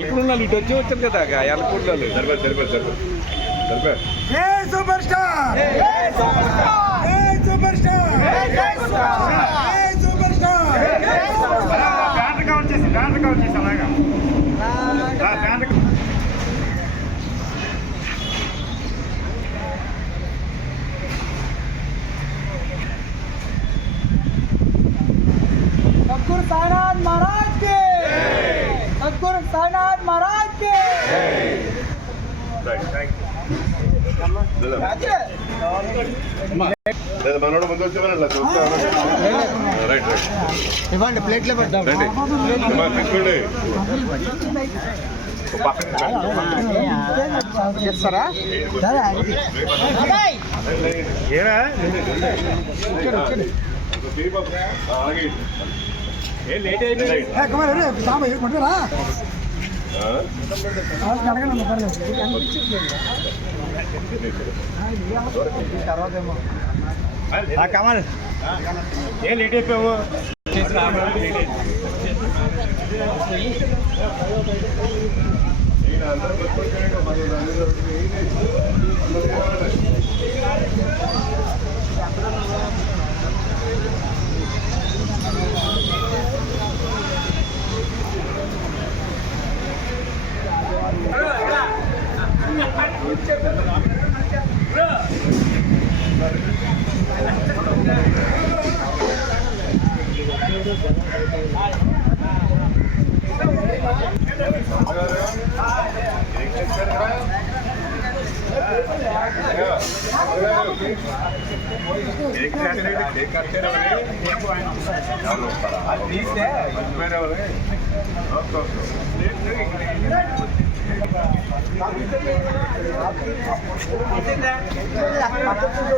ఇప్పుడున్న ఇటు వచ్చి వచ్చారు కదా ఎలకూరులో super star super star super star banner cover చేసి అలాగా सतगुरु साईनाथ महाराज के सतगुरु साईनाथ महाराज के మనోడు ముందు వచ్చేవారు ఇవ్వండి ప్లేట్లో పెడతాం తీసుకోండి చేస్తారా లేట్ అయిపోయింది కమల్ ఏ లేట్ అయిపోయావు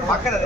పక్కన